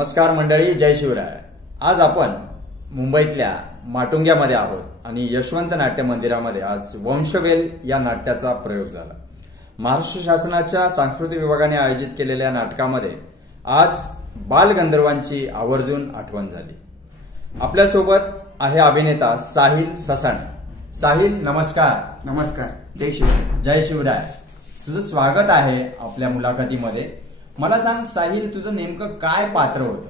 नमस्कार मंडळी, जय शिवराय। आज आपण मुंबईतल्या माटुंग्यामध्ये आहोत आणि यशवंत नाट्य मंदिरामध्ये आज वंशवेल या नाट्याचा प्रयोग झाला। महाराष्ट्र शासनाच्या सांस्कृतिक विभागाने आयोजित केलेल्या नाटकामध्ये आज बालगंधर्वांची आवर्जून आठवण झाली। आपल्यासोबत आहे अभिनेता साहिल ससाणे। साहिल, नमस्कार। नमस्कार, जय शिवराय। जय शिवराय। तुझं स्वागत आहे आपल्या मुलाखतीमध्ये। मला सांग साहिल, तुझं नेमकं काय पात्र होतं?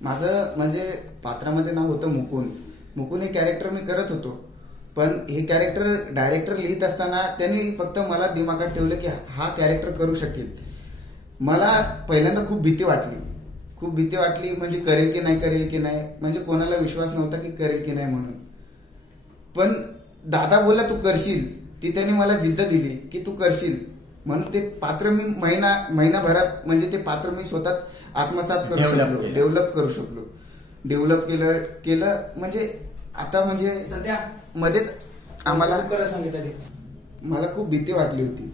माझं म्हणजे पात्रामध्ये नाव होतं मुकुंद। मुकुंद हे कॅरेक्टर मी करत होतो, पण हे कॅरेक्टर डायरेक्टर लिहित असताना त्यांनी फक्त मला दिमागात ठेवलं की हा कॅरेक्टर करू शकेल। मला पहिल्यांदा खूप भीती वाटली म्हणजे करेल की नाही म्हणजे कोणाला विश्वास नव्हता की करेल की नाही म्हणून। पण दादा बोलला तू करशील, ती त्यांनी मला जिद्द दिली की तू करशील म्हणून ते पात्र मी महिनाभरात म्हणजे ते पात्र मी स्वतः आत्मसात करू शकलो, डेव्हलप करू शकलो। डेव्हलप केलं म्हणजे आता म्हणजे सध्या मध्येच आम्हाला मला खूप भीती वाटली होती,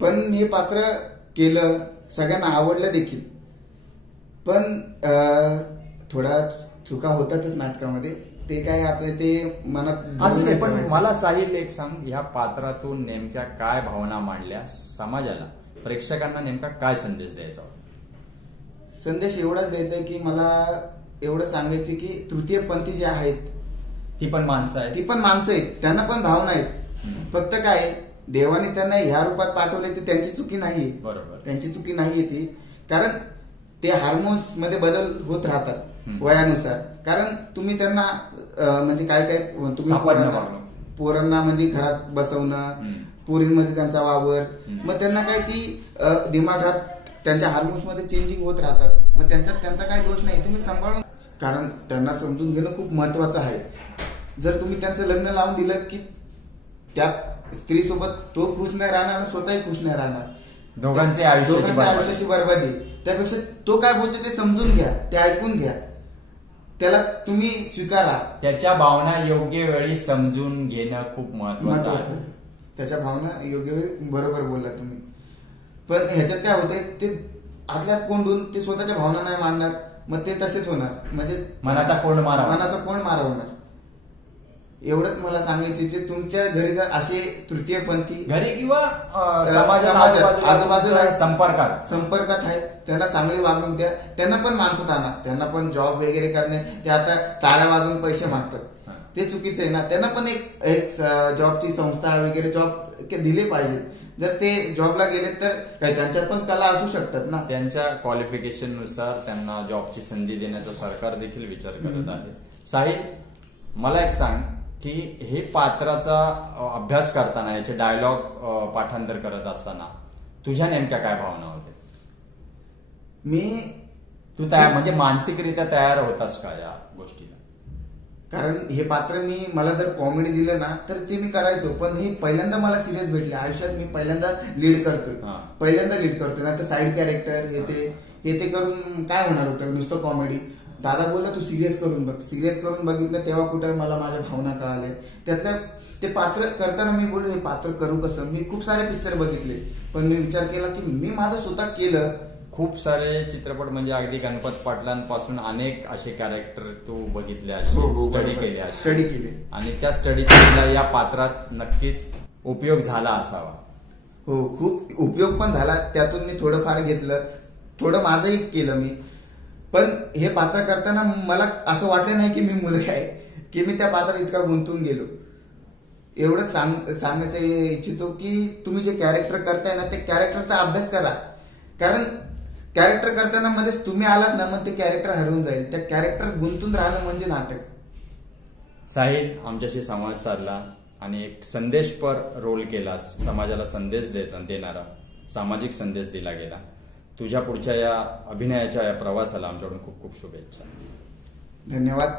पण मी हे पात्र केलं, सगळ्यांना आवडलं देखील। पण थोडा चुका होतातच नाटकामध्ये, ते काय आपले ते मनात असू दे। पण मला साहिल एक सांग, या पात्रातून नेमक्या काय भावना मांडल्या समाजाला, प्रेक्षकांना नेमका काय संदेश द्यायचा? संदेश एवढाच द्यायचा की मला एवढं सांगायचं की तृतीयपंथी जे आहेत ती पण माणसं आहेत, त्यांना पण भावना आहेत। फक्त काय देवाने त्यांना ह्या रूपात पाठवले ते त्यांची चुकी नाही। बरोबर, त्यांची चुकी नाहीये ती, कारण ते हार्मोन्स मध्ये बदल होत राहतात वयानुसार। कारण तुम्ही त्यांना म्हणजे काय तुम्ही पोरांना म्हणजे घरात बसवणं, पोरींमध्ये त्यांचा वावर, मग त्यांना काय ती दिमागात त्यांच्या हार्मोन्स मध्ये चेंजिंग होत राहतात। मग त्यांचा काय दोष नाही, तुम्ही सांभाळून, कारण त्यांना समजून घेणं खूप महत्वाचं आहे। जर तुम्ही त्यांचं लग्न लावून दिलं की त्या स्त्री सोबत तो खुश नाही राहणार आणि स्वतःही खुश नाही राहणार, दोघांच्या आयुष्याची बरबादी। त्यापेक्षा तो काय बोलतो ते समजून घ्या, ते ऐकून घ्या, त्याला तुम्ही स्वीकारा। त्याच्या भावना योग्य वेळी समजून घेणं खूप महत्वाचं आहे। त्याच्या भावना योग्य वेळी, बरोबर बोलला तुम्ही। पण ह्याच्यात काय होतंय, ते आतल्यात कोंडून ते स्वतःच्या भावना नाही मांडणार, मग ते तसेच होणार, म्हणजे मनाचा कोंड मारा होणार। एवढंच मला सांगायचे की तुमच्या घरी जर असे तृतीयपंथी घरी किंवा आजूबाजूला संपर्कात आहे, त्यांना चांगली वागणूक द्या, त्यांना पण माणसात आणा, त्यांना पण जॉब वगैरे करणे। ते आता ताळ्या वाजून पैसे मागतात, ते चुकीचं आहे ना। त्यांना पण एक जॉबची संस्था वगैरे जॉब दिले पाहिजे। जर ते जॉबला गेले तर काही त्यांच्यात पण कला असू शकतात ना, त्यांच्या क्वालिफिकेशन नुसार त्यांना जॉबची संधी देण्याचा सरकार देखील विचार करत आहे। साहिल, मला एक सांग की हे पात्राचा अभ्यास करताना, याचे डायलॉग पाठांतर करत असताना तुझ्या नेमक्या काय भावना होत्या? तू तयार म्हणजे मानसिकरित्या तयार होतास का या गोष्टीला? कारण हे पात्र मला जर कॉमेडी दिलं ना तर ते मी करायचो, पण हे पहिल्यांदा मला सिरियस भेटले आयुष्यात। मी पहिल्यांदा लीड करतोय ना तर साईड कॅरेक्टर हे ते करून काय होणार होतं, नुसतं कॉमेडी। दादा बोलला तू सिरियस करून बघ। सिरियस करून बघितलं तेव्हा कुठं मला माझ्या भावना कळाल्या। त्यातल्या ते पात्र करताना मी बोललो हे पात्र करू कसं। मी खूप सारे पिक्चर बघितले, पण मी विचार केला की मी माझं स्वतः केलं। खूप सारे चित्रपट म्हणजे अगदी गणपत पाटलांपासून अनेक असे कॅरेक्टर तू बघितले, स्टडी केले आणि त्या स्टडीचा या पात्रात नक्कीच उपयोग झाला असावा। हो, खूप उपयोग पण झाला। त्यातून मी थोडंफार घेतलं, थोडं माझंही केलं मी। पण हे पात्र करताना मला असं वाटलं नाही की मी मुलगा आहे, की मी त्या पात्रात इतका गुंतून गेलो। एवढंच सांगायचं इच्छितो की तुम्ही जे कॅरेक्टर करताय ना ते कॅरेक्टरचा अभ्यास करा, कारण कॅरेक्टर करताना मध्येच तुम्ही आलात ना मग ते कॅरेक्टर हरवून जाईल। त्या कॅरेक्टर गुंतून राहणं म्हणजे नाटक। साहिल, आमच्याशी संवाद साधला आणि एक संदेशपर रोल केला, समाजाला संदेश देणारा सामाजिक संदेश दिला गेला। तुझ्या पुढच्या या अभिनयाच्या या प्रवासाला आमच्याकडून खूप खूप शुभेच्छा। धन्यवाद।